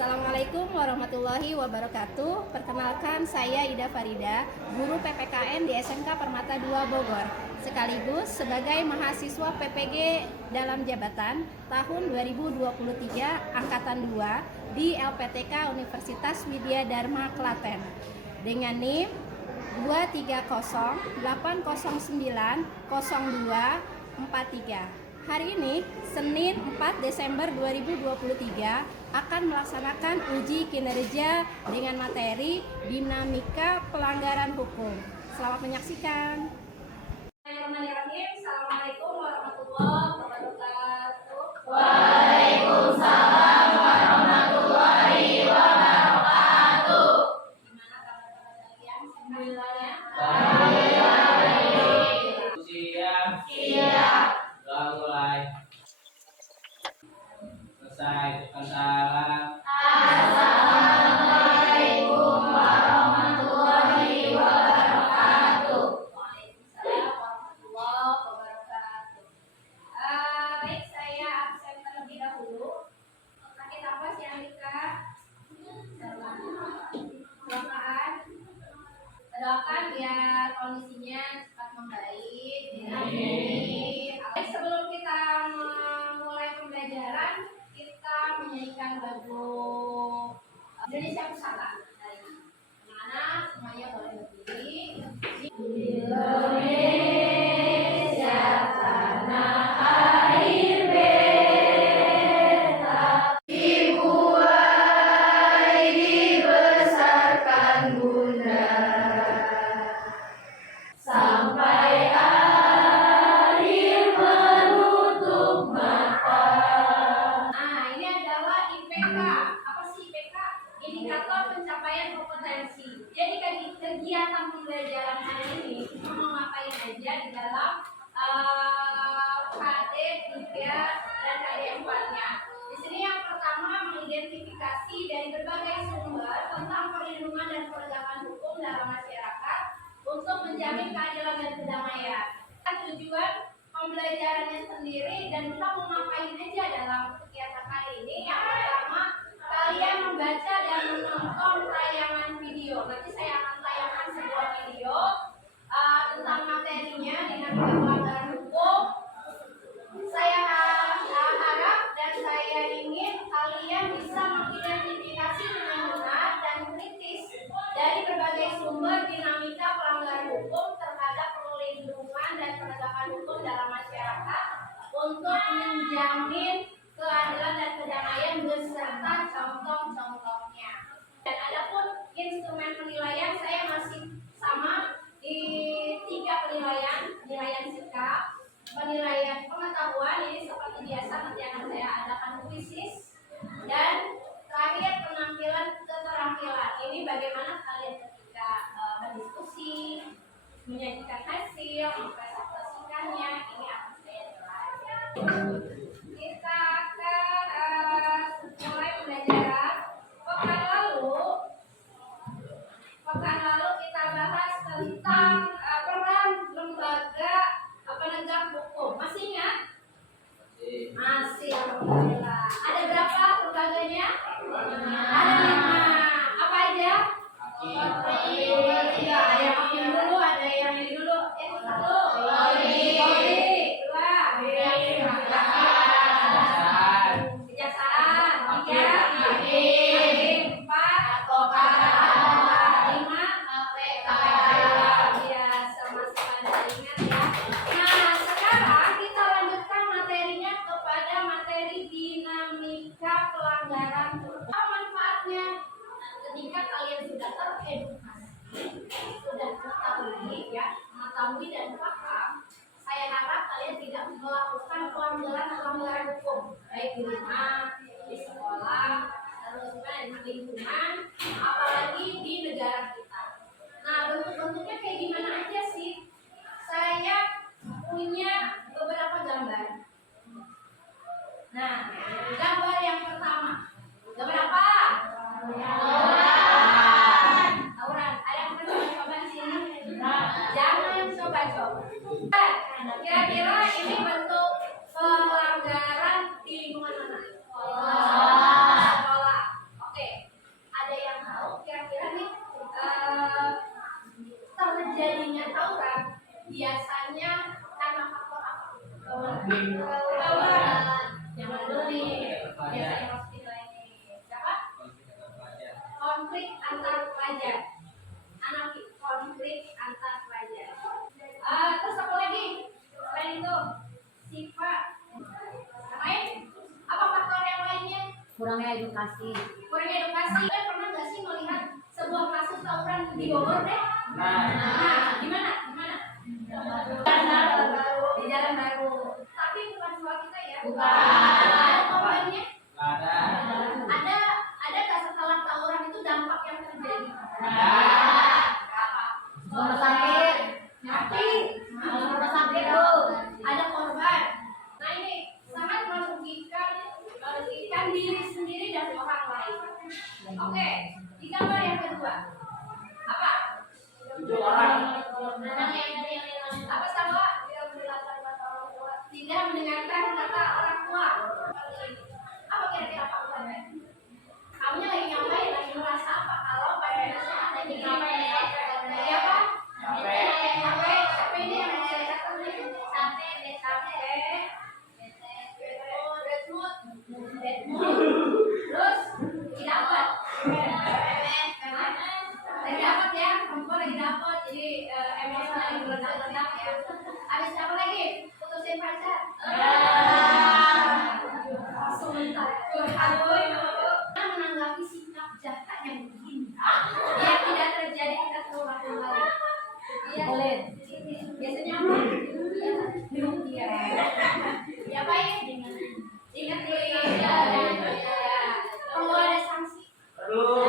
Assalamualaikum warahmatullahi wabarakatuh. Perkenalkan, saya Ida Farida, guru PPKN di SMK Permata 2 Bogor, sekaligus sebagai mahasiswa PPG dalam jabatan tahun 2023 Angkatan 2 di LPTK Universitas Widya Dharma Klaten dengan NIM 23080900243. Hari ini, Senin 4 Desember 2023, akan melaksanakan uji kinerja dengan materi dinamika pelanggaran hukum. Selamat menyaksikan. Assalamualaikum warahmatullahi wabarakatuh. Waalaikumsalam warahmatullahi wabarakatuh. Gimana kabar kalian? Semuanya? Baik. Siap. Doa mulai. Selesai. Salam. Assalamualaikum warahmatullahi wabarakatuh. Waalaikumsalam warahmatullahi wabarakatuh. Baik, saya absen terlebih dahulu. Sakit apa sih Andika? Doakan biar kondisinya cepat membaik. Baik, sebelum kita memulai pembelajaran, kita menyanyikan lagu Indonesia Pusaka. Mana semuanya boleh berdiri. Indonesia tanah air beta, dibuai dibesarkan bunda, sampai akhir menutup mata. Nah, ini adalah IPK. Apa sih IPK? Indikator pencapaian kompetensi. Jadi kegiatan pembelajaran hari ini kita mau ngapain aja di dalam KD 3 dan KD 4-nya. Di sini yang pertama mengidentifikasi dari berbagai sumber tentang perlindungan dan penegakan hukum dalam masyarakat untuk menjamin keadilan dan kedamaian. Tujuan pembelajarannya sendiri dan kita mau ngapain aja dalam kegiatan kali ini. Yang pertama, kalian membaca dan menonton tayangan video. Nanti saya akan tayangkan sebuah video tentang materinya dinamika pelanggaran hukum. Saya harap dan saya ingin kalian bisa mengidentifikasi dengan benar dan kritis dari berbagai sumber dinamika pelanggaran hukum terhadap perlindungan dan penegakan hukum dalam masyarakat untuk menjamin keadilan dan kedamaian beserta contoh-contohnya. Dan adapun instrumen penilaian saya masih sama di 3 penilaian sikap, penilaian pengetahuan, ini seperti biasa nanti akan saya adakan kuisis, dan terakhir penampilan keterampilan. Ini bagaimana kalian ketika berdiskusi, menyajikan hasil, mempresentasikannya. Ini akan saya jelaskan. Kita akan mulai pembelajaran. Pekan lalu kita bahas tentang peran lembaga penegak hukum. Masih ingat? Masih, alhamdulillah. Ada berapa lembaganya? Ada 5. Apa aja? Iya, ada yang hakim dulu, ada yang ini dulu. Satu. Polri. 2. Kejaksaan. 3. Hakim. 4. Advokat. 5. KPK. Iya, sama-sama ada ingat ya. Nah, sekarang kita lanjutkan materinya kepada materi dinamika pelanggaran hukum. Apa manfaatnya? Ketika kalian sudah teredukasi, sudah mengetahui ya, mengetahui dan paham, saya harap kalian tidak melakukan pelanggaran hukum baik di rumah, di sekolah, terusnya di lingkungan, apalagi di negara kita. Nah, bentuk-bentuknya kayak gimana aja sih? Saya punya beberapa gambar. Nah, gambar yang pertama. Gambar apa? Tauran. Ada yang pernah coba di sini? Jangan coba-coba. Kira-kira ini bentuk pelanggaran di lingkungan mana? Sekolah. edukasi. Kurang edukasi. Kalian pernah nggak sih melihat sebuah kasus tawuran di Bogor deh? Nah, Gimana? Gimana? Di Jalan Baru. Tapi bukan sekolah kita ya? Bukan. Ada korbannya? nggak ada. Ada nggak setelah tawuran itu dampak yang terjadi? Apa? Rumah sakit. Mati. Rumah sakit tuh. Ada korban. Nah ini sangat merugikan diri sendiri dan orang lain. Oke, di gambar yang kedua apa? 7 orang. Apa sama? Tidak mendengarkan kata orang tua. Apa kira-kira faktornya? Kamunya lagi ngapain? Lagi merasa apa? Kalau pada saat lagi ngapain? Ya kan? Capek ini yang mau saya katakan nih. Capek. Bad mood. Terus dapat. Lagi dapat ya, perempuan lagi dapat. Jadi emosi lagi meledak-ledak ya. Habis apa lagi? Putusin pacar. Langsung mental. Menanggapi sikap jahat yang begini. Biar tidak terjadi kita terulang kembali. Boleh. Biasanya apa? Dia. Ya baik. Ingat ya. Perlu ada sanksi. Perlu.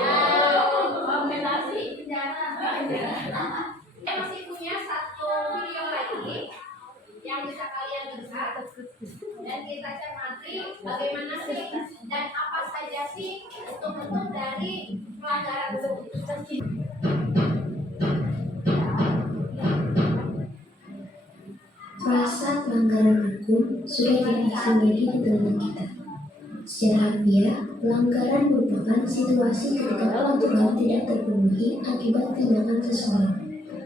Kompensasi penjara. Saya masih punya satu video lagi yang bisa kalian lihat dan kita cermati bagaimana sih dan apa saja sih bentuk-bentuk dari pelanggaran tersebut. Rasa pelanggaran hukum sudah tidak asing lagi di telinga kita. Secara harfiah, pelanggaran merupakan situasi ketika peraturan tidak terpenuhi akibat tindakan seseorang.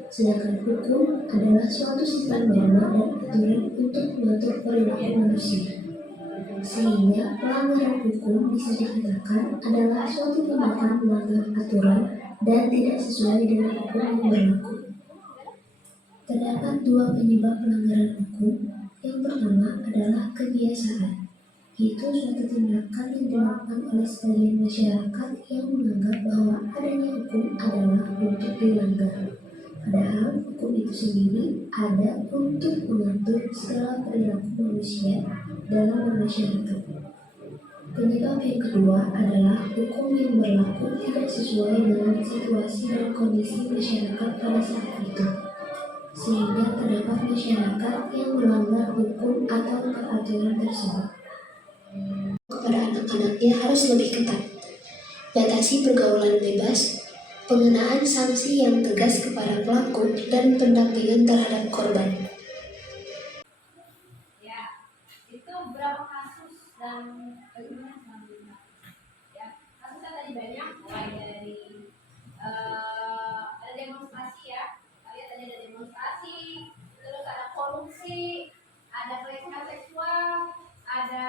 Sedangkan hukum adalah suatu sifat norma dan aturan untuk mengatur perilaku manusia. Sehingga pelanggaran hukum bisa dikatakan adalah suatu tindakan melanggar aturan dan tidak sesuai dengan hukum yang berlaku. Terdapat dua penyebab pelanggaran hukum. Yang pertama adalah kebiasaan, yaitu suatu tindakan yang dilakukan oleh sebagian masyarakat yang menganggap bahwa adanya hukum adalah untuk dilanggar. Padahal hukum itu sendiri ada untuk mengatur segala perilaku manusia dalam bermasyarakat. Penyebab yang kedua adalah hukum yang berlaku tidak sesuai dengan situasi dan kondisi masyarakat pada saat itu, sehingga terdapat masyarakat yang melanggar hukum atau peraturan tersebut. Kepada anak-anaknya harus lebih ketat. Batasi pergaulan bebas, pengenaan sanksi yang tegas kepada pelaku, dan pendampingan terhadap korban. Ya, itu berapa kasus dan bagaimana selanjutnya? Ya, kasusnya tadi banyak, mulai dari ada demonstrasi ya. Lihat tadi ada demonstrasi, terus ada korupsi, ada pelecehan seksual, ada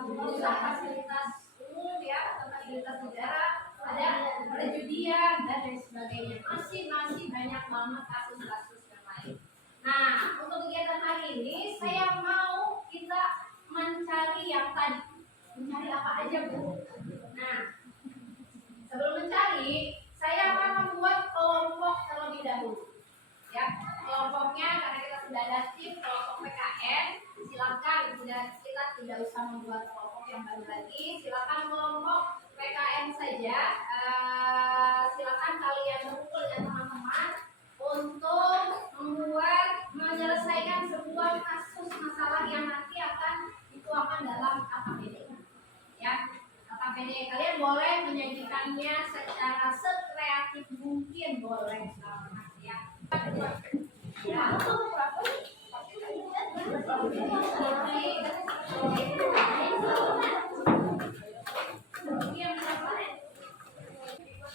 merusak fasilitas umum ya, atau fasilitas negara, ada perjudian dan lain sebagainya. Masih banyak banget kasus-kasus yang lain. Nah, untuk kegiatan hari ini saya mau kita mencari yang tadi. Mencari apa aja, Bu? Nah, sebelum mencari, saya akan membuat kelompok terlebih dahulu. Ya, kelompoknya karena kita sudah ada tim kelompok PKN, silakan kita tidak usah membuat kelompok yang baru lagi. Silakan kelompok PKN saja. Silakan kalian berkumpul dengan teman-teman untuk menyelesaikan sebuah kasus masalah yang nanti akan dituangkan dalam AKPD. Ya, AKPD kalian boleh menyajikannya secara sekreatif mungkin, boleh ya.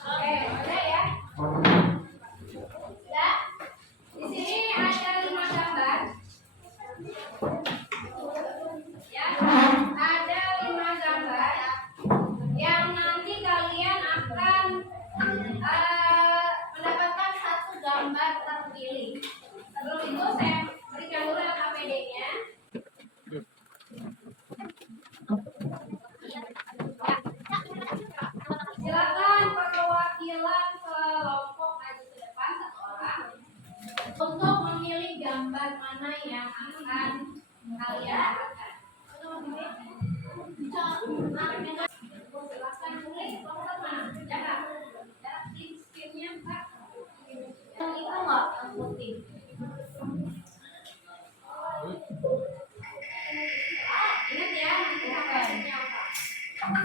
Oke, udah ya. Udah. Di sini ada 5 gambar. Ya, ada 5 gambar yang nanti kalian akan mendapatkan satu gambar terpilih. Sebelum itu saya berikan dulu AKPD-nya. nggak yang putih? Ingat ya, nanti hasilnya apa?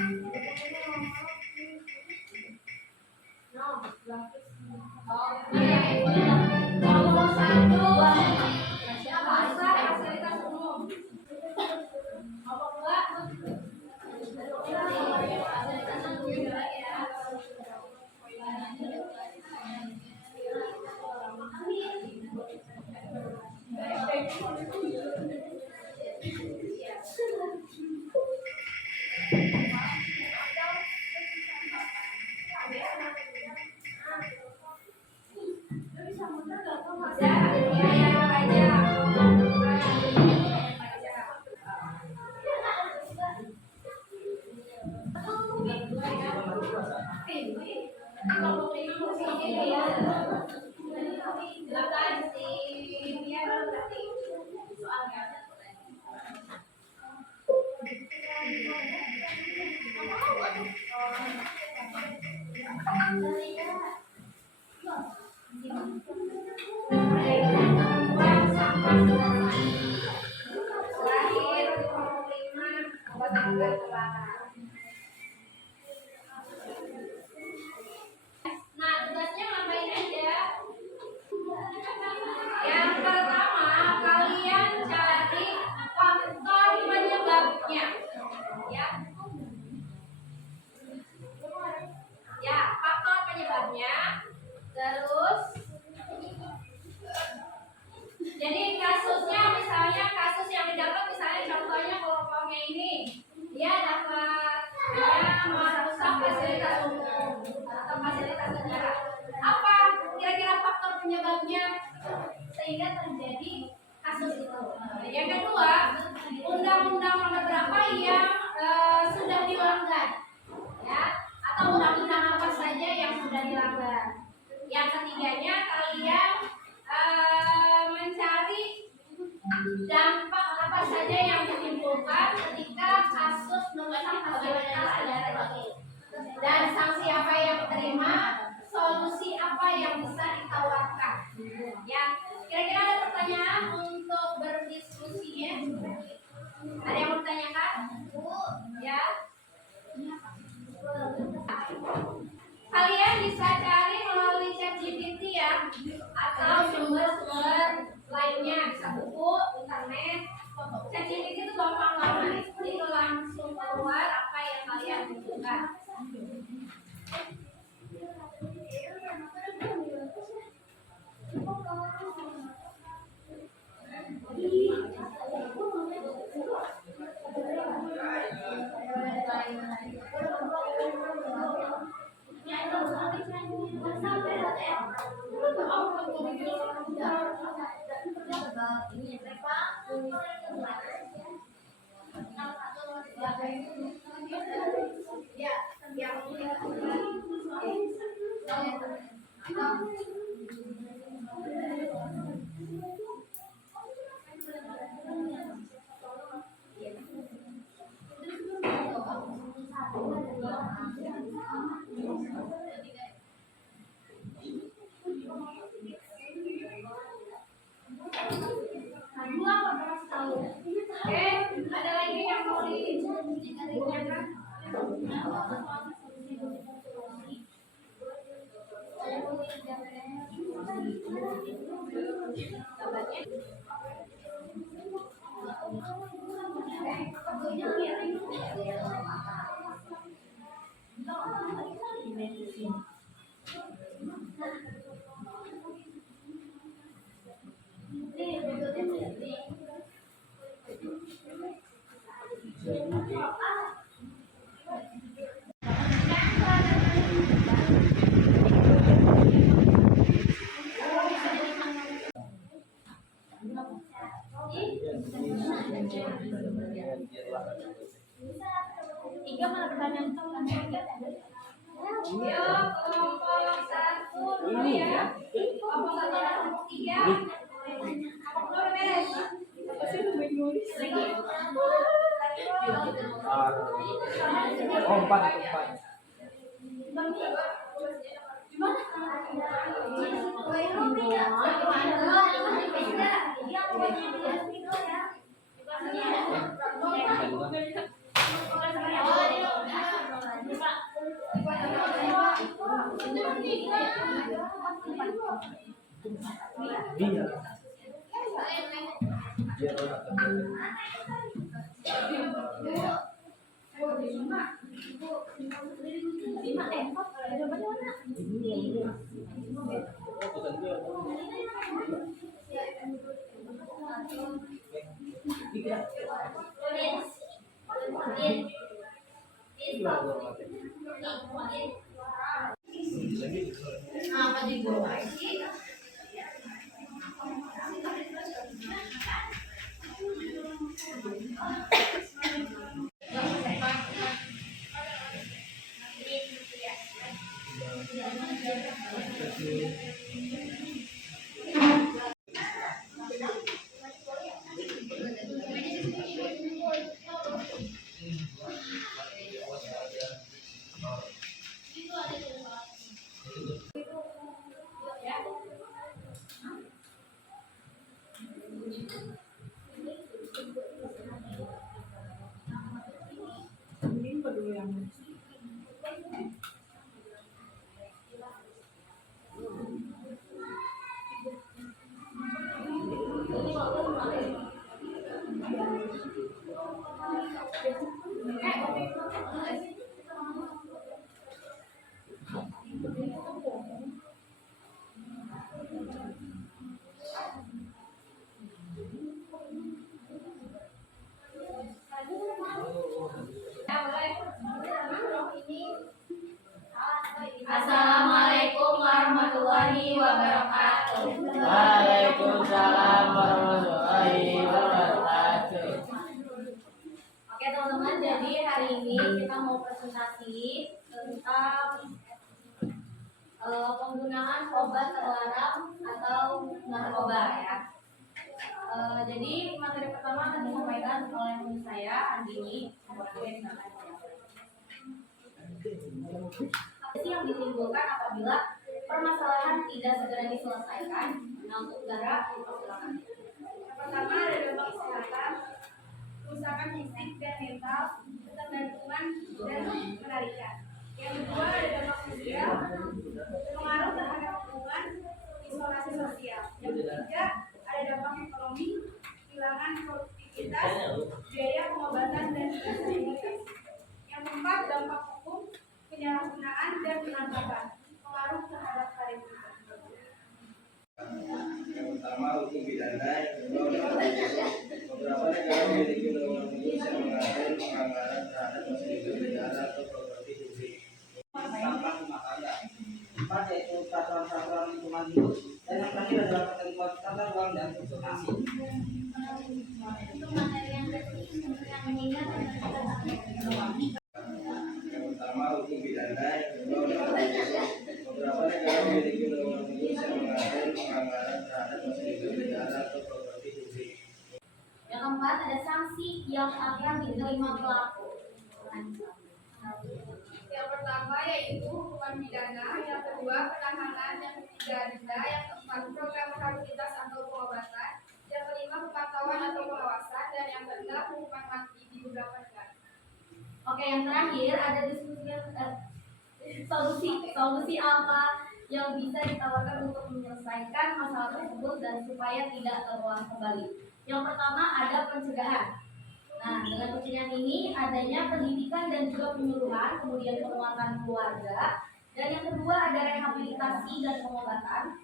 Nomor satu fasilitas umum. Nomor dua fasilitas umum ya. Nah, tugasnya ngapain aja? Yang pertama, kalian cari faktor penyebabnya. Ya. Ya, faktor penyebabnya. Terus jadi kasusnya misalnya kasus yang didapat misalnya contohnya kelompoknya ini dia dapat dia merusak fasilitas umum atau fasilitas negara. Apa kira-kira faktor penyebabnya sehingga terjadi kasus itu? Yang kedua, undang-undang nomor berapa yang sudah dilanggar, ya? Atau undang-undang apa saja yang sudah dilanggar? Yang ketiganya, kalian mencari dampak apa saja yang ditimbulkan ketika kasus merusak fasilitas negara ini, dan sanksi apa yang diterima, solusi apa yang bisa ditawarkan. Ya, kira-kira ada pertanyaan untuk berdiskusinya? Ada yang mau ditanyakan? Ya. Kalian bisa cari melalui ChatGPT ya, atau sumber-sumber lainnya, bisa buku, internet. ChatGPT itu gampang banget, itu langsung keluar apa yang kalian butuhkan. Oke, ada lagi yang mau ditanyakan? Tiga mana pertanyaan itu kan? Yo, kelompok satu dulu ya. Kelompok satu dan kelompok tiga. Kelompok dua beres. Empat. Gimana? Iya. Dia orang kerja. Oh, bukan dia. Tiga. Apa di bawah? Assalamualaikum warahmatullahi wabarakatuh. Waalaikumsalam warahmatullahi wabarakatuh. Oke teman-teman, jadi hari ini kita mau presentasi tentang penggunaan obat terlarang atau narkoba ya. Jadi materi pertama akan disampaikan oleh guru saya Andini. Yang ditimbulkan apabila permasalahan tidak segera diselesaikan. Nah, untuk negara dipersilakan. Yang pertama ada dampak kesehatan, kerusakan fisik dan mental, ketergantungan dan penarikan. Yang kedua ada dampak sosial, pengaruh terhadap hubungan, isolasi sosial. Yang ketiga ada dampak ekonomi, kehilangan produktivitas, biaya pengobatan dan rehabilitasi. Yang keempat dampak hukum, penyalahgunaan dan penangkapan, pengaruh terhadap karir kita. Yang pertama hukum pidana, yang kedua undang-undang khusus. Beberapa negara memiliki undang-undang khusus yang mengatur penganggaran terhadap fasilitas negara atau properti publik. Sampah rumah tangga. Empat yaitu peraturan-peraturan lingkungan hidup. Dan yang terakhir adalah ketentuan tata ruang dan konservasi. Untuk materi yang mengingat Yang pertama hukum pidana, yang kedua undang-undang khusus. Beberapa negara memiliki undang-undang khusus yang mengatur penganggaran terhadap fasilitas negara atau properti publik. yang keempat ada sanksi yang akan diterima pelaku. Yang pertama yaitu hukuman pidana, yang kedua penahanan, yang ketiga denda, yang keempat program rehabilitas atau pengobatan, yang kelima pemantauan atau pengawasan, dan yang keenam hukuman mati di beberapa negara. Oke, yang terakhir ada diskusi solusi apa yang bisa ditawarkan untuk menyelesaikan masalah tersebut dan supaya tidak terulang kembali. Yang pertama ada pencegahan. Nah, dengan pencegahan ini adanya pendidikan dan juga penyuluhan, kemudian penguatan keluarga, dan yang kedua ada rehabilitasi dan pengobatan,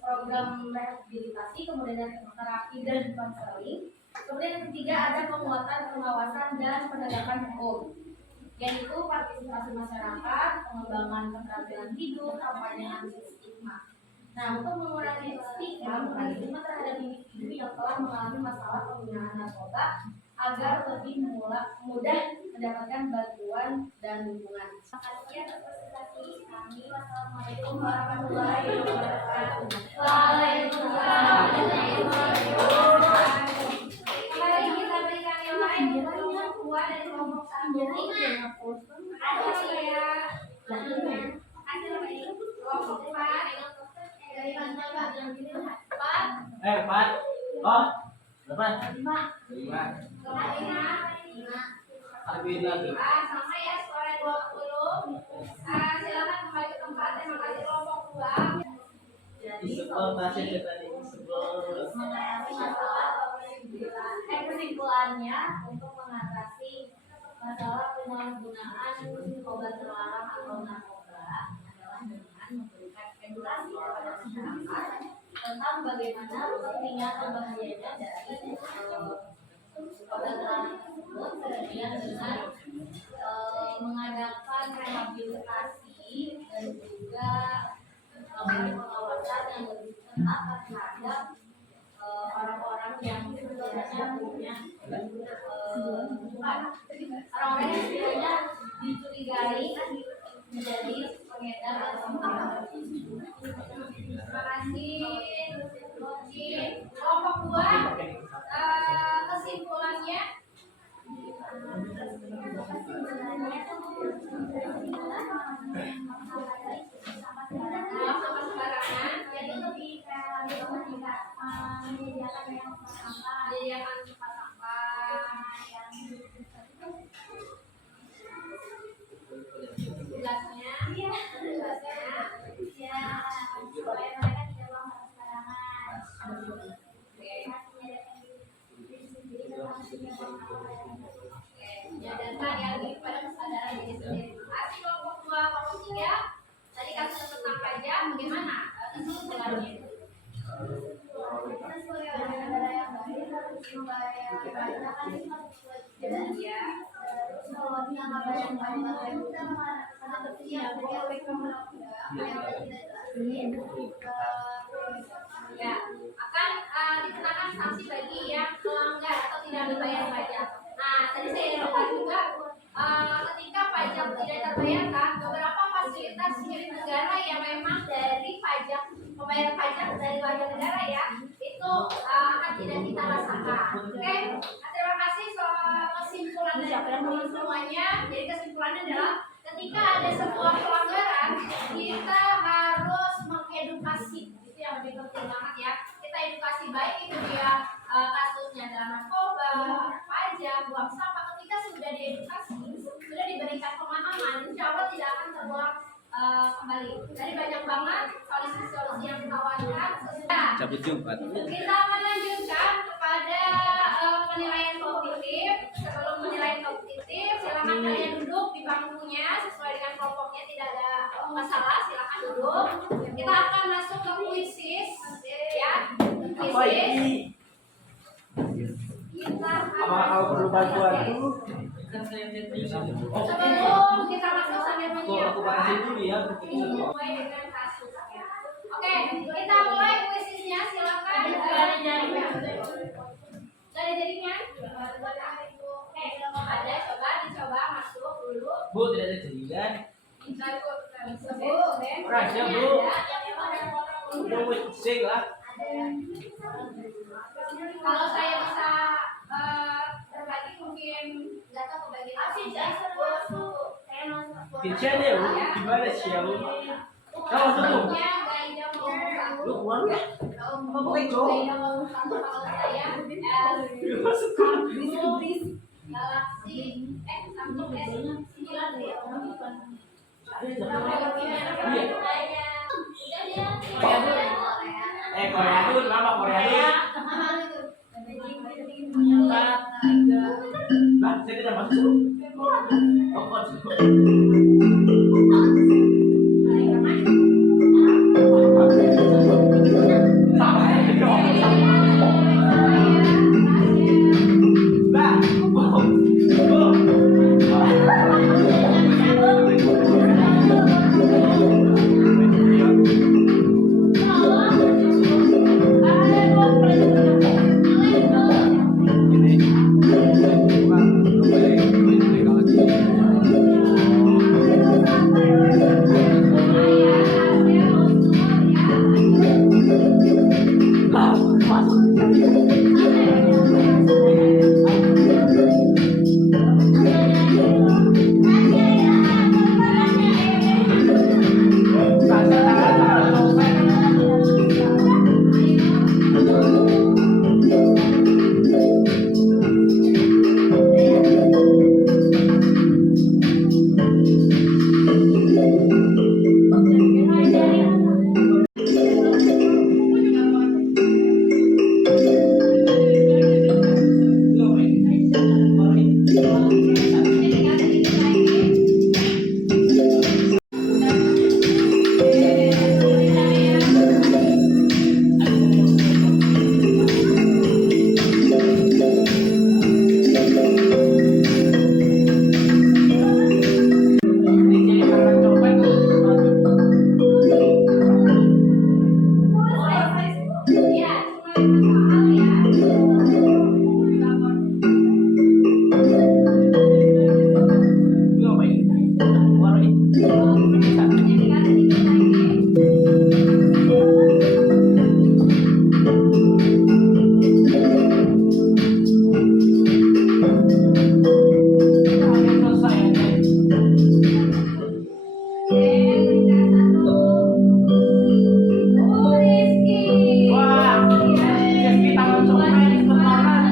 program rehabilitasi, kemudian terapi dan konseling. Kemudian yang ketiga ada penguatan pengawasan dan penegakan hukum, yaitu partisipasi masyarakat, pengembangan keterampilan hidup, kampanye anti stigma. Nah, untuk mengurangi stigma terhadap individu yang telah mengalami masalah penggunaan narkoba agar lebih mudah mendapatkan bantuan dan dukungan. Terima kasih atas presentasi kami. Wassalamualaikum warahmatullahi wabarakatuh. Waalaikumsalam warahmatullahi wabarakatuh. Kembali kita berikan yang lain, yang keluar dari kelompok satu. Ada ya. Kelompok 4 dari Panjang yang ini 4. 4. Oh, berapa? 5. 5. Lima. Habis lagi. Sama ya skor 20. Silakan Oh, masih ada tadi sebelum. Kesimpulannya untuk mengatasi masalah penyalahgunaan obat terlarang atau narkoba adalah dengan memberikan edukasi kepada masyarakat tentang bagaimana pentingnya atau bahayanya dari obat terlarang tersebut, kemudian dengan mengadakan rehabilitasi dan juga pengawasan yang lebih ketat terhadap orang-orang yang sebenarnya punya orang-orang yang sebenarnya dicurigai menjadi pengedar atau pengedar. Terima kasih, Roji. Kelompok 2, kesimpulannya. Sama sembarangan, jadi lebih menyediakan tempat sampah yang jelasnya, supaya mereka tidak buang sampah sembarangan. Menyadarkan ya lebih pada kesadaran diri sendiri. Kasih kelompok 2, kelompok 3. Tadi kasus tentang pajak, bagaimana kesimpulannya? Kita sebagai warga negara yang baik harus membayar pajak kan itu masuk kewajiban ya. Terus kalau misalnya bayar pajak itu kita akan bersiap dengan undang-undang yang tidak Ya, akan dikenakan sanksi bagi yang melanggar atau tidak membayar pajak. Nah, tadi saya dapat juga ketika pajak tidak terbayarkan, beberapa fasilitas milik negara yang memang dari pajak pembayar pajak dari warga negara ya, itu akan tidak kita rasakan. Oke, nah, terima kasih soal kesimpulan dari teman-teman semuanya. Jadi kesimpulannya adalah ketika ada sebuah pelanggaran, kita harus mengedukasi. Itu yang lebih penting banget ya. Kita edukasi baik itu dia kasusnya adalah narkoba, pajak, buang sampah. Ketika sudah diedukasi, sudah diberikan pemahaman, insya Allah tidak akan terulang kembali. Tadi banyak banget solusi-solusi yang ditawarkan. Cabut Jumat. Kita melanjutkan kepada penilaian kognitif. Sebelum penilaian kognitif, silakan kalian duduk di bangkunya sesuai dengan kelompoknya, tidak ada masalah. Silakan duduk. Kita akan masuk ke kuisis, ya. Kuisis. Kita Apakah kau perlu bantuan? sebelum kita masuk sambil Aku bahas menyiapkan dulu ya. sesuai dengan kasusnya. Oke, kita mulai kuisisnya. Silakan dari jaringan. Ada, dicoba masuk dulu. Bu, tidak ada jaringan. Orang siap, Bu. Udah pusing lah. Kalau saya bisa berbagi mungkin data ke bagian saya masuk. Kitchen ya, Bu. Gimana sih ya, Bu? Kamu masuk, Bu. Lu keluar ya? Apa boleh, Jo? Kalau saya Masuk, Bu. Galaxy Samsung S9 ya. Korea tuh kenapa Korea tuh? Lah, saya tidak masuk. Oh, masuk. Bah, Selesai aja. Wah, Rizky tangan coklat berwarna.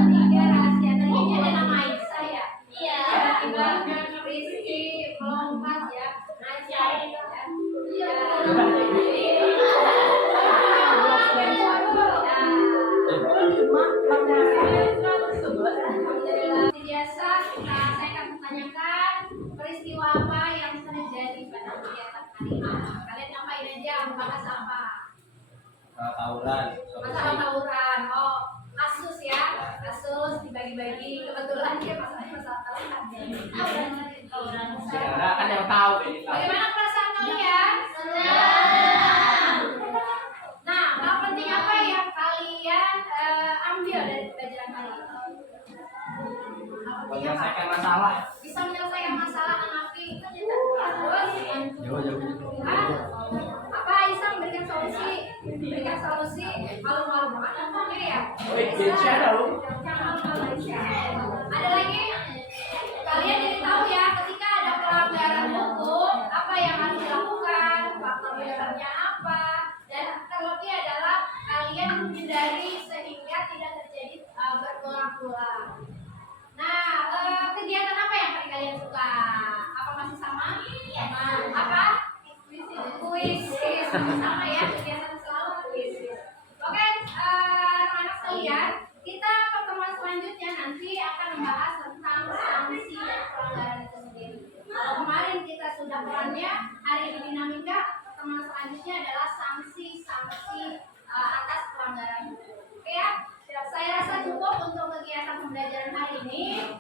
Biasa saya akan menanyakan peristiwa apa yang terjadi pada kegiatan hari ini. Kalian ngapain aja? Bahas apa? Tawuran. Masalah tawuran. Oh, kasus ya. Kasus dibagi-bagi. Kebetulan dia masalahnya masalah tawuran. Tawuran. Ya, kan yang tahu ini tahu. Bagaimana perasaan kalian? Senang. Nah, hal penting apa yang kalian ambil dari pelajaran hari ini? Menyelesaikan masalah. Bisa menyelesaikan masalah Hanafi. Terus, apa Isa memberikan solusi? Berikan solusi. Malu-malu banget ngomongnya ya. Jangan malu-malu Aisyah. Ada lagi? Kalian jadi tahu ya, ketika ada pelanggaran hukum, apa yang harus dilakukan, faktor penyebabnya apa, dan terlebih adalah kalian menghindari sehingga tidak terjadi berulang-ulang. Nah, kegiatan apa yang paling kalian suka? Apa masih sama? Apa? Kuis. Sama ya, kegiatan selalu kuis. Oke, anak-anak sekalian, kita pertemuan selanjutnya nanti akan membahas tentang sanksi dan pelanggaran itu sendiri. Kalau kemarin kita sudah perannya, hari ini dinamika, pertemuan selanjutnya adalah sanksi-sanksi atas pelanggaran hukum. Oke ya? Saya rasa cukup untuk kegiatan pembelajaran hari ini.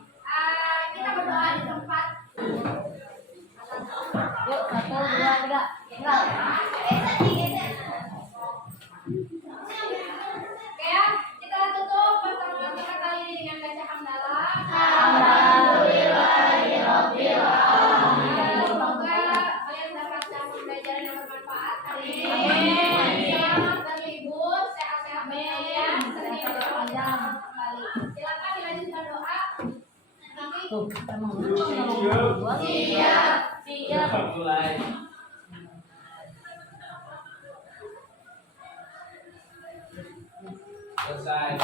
Kita berdoa di tempat. Yuk, 1, 2, 3. Oke ya, kita tutup pertemuan kita kali ini dengan baca hamdalah. Semoga kalian mendapatkan pembelajaran yang bermanfaat hari ini. Selamat berlibur, sehat-sehat kalian. Senin kembali. Silakan dilanjutkan doa. Nanti. Siap. Mulai. Selesai.